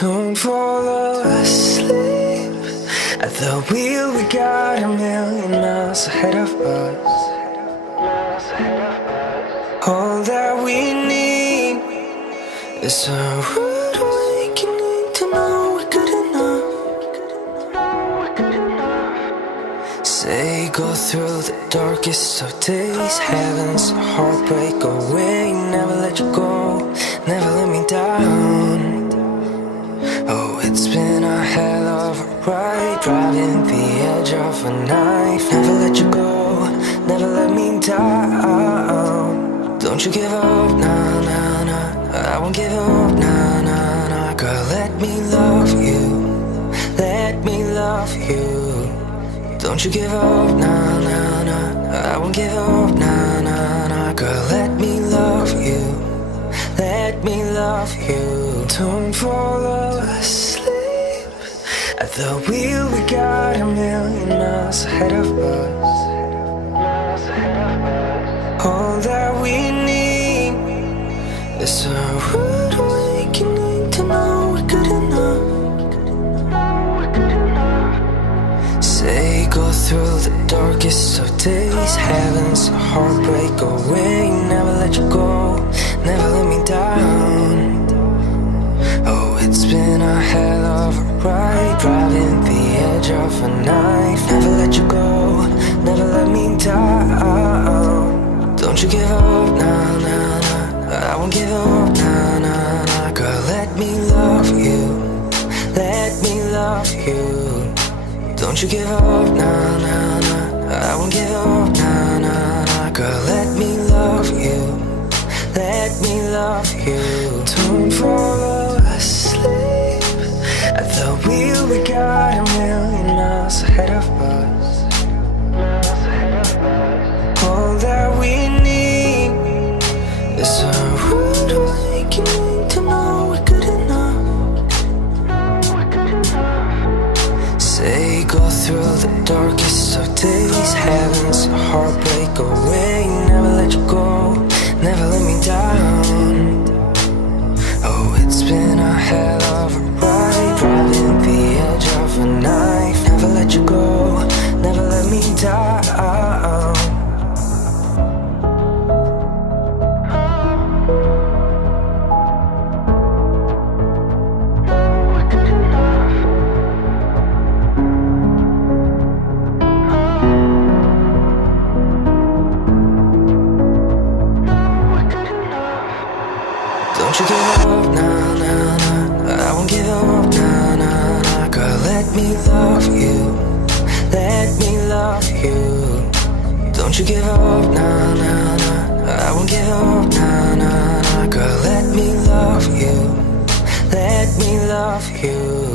Don't fall asleep at the wheel. We got a million miles ahead of us. All that we need is a rude awakening to know we're good enough. Say go through the darkest of days, heaven's heartbreak away. Never let you go, never let me down. Oh, it's been a hell of a ride, driving the edge of a knife. Never let you go, never let me down. Don't you give up, nah, nah, nah. I won't give up, nah, nah, nah. Girl, let me love you, let me love you. Don't you give up, nah, nah, nah. I won't give up, nah, nah, nah. Girl, let me love you, let me love you. Don't fall asleep at the wheel. We got a million miles ahead of us. All that we need is a rude awakening to know we're good enough. Say go through the darkest of days, heaven's heartbreak away. Never let you go, never let me down. Oh, it's been a hell of a ride, driving the edge of a knife. Never let you go, never let me down. Don't you give up, nah, nah, nah. I won't give up, nah, nah, nah. Girl, let me love you, let me love you. Don't you give up, nah, nah, nah. I won't give up, nah, nah, nah. Girl, let me love you, let me love you. Don't fall asleep at the wheel. We got a million miles ahead of us. All that we need is a rude awakening to know we're good enough. Say go through the darkest of days, heaven's heartbreak away. Never let you go, never let me down. Oh, it's been a hell of a ride, driving the edge of a knife. Never let you go, never let me down. Don't you give up, nah, nah, nah. I won't give up, nah, nah, nah. Girl, let me love you, let me love you. Don't you give up, nah, nah, nah. I won't give up, nah, nah, nah. Girl, let me love you, let me love you.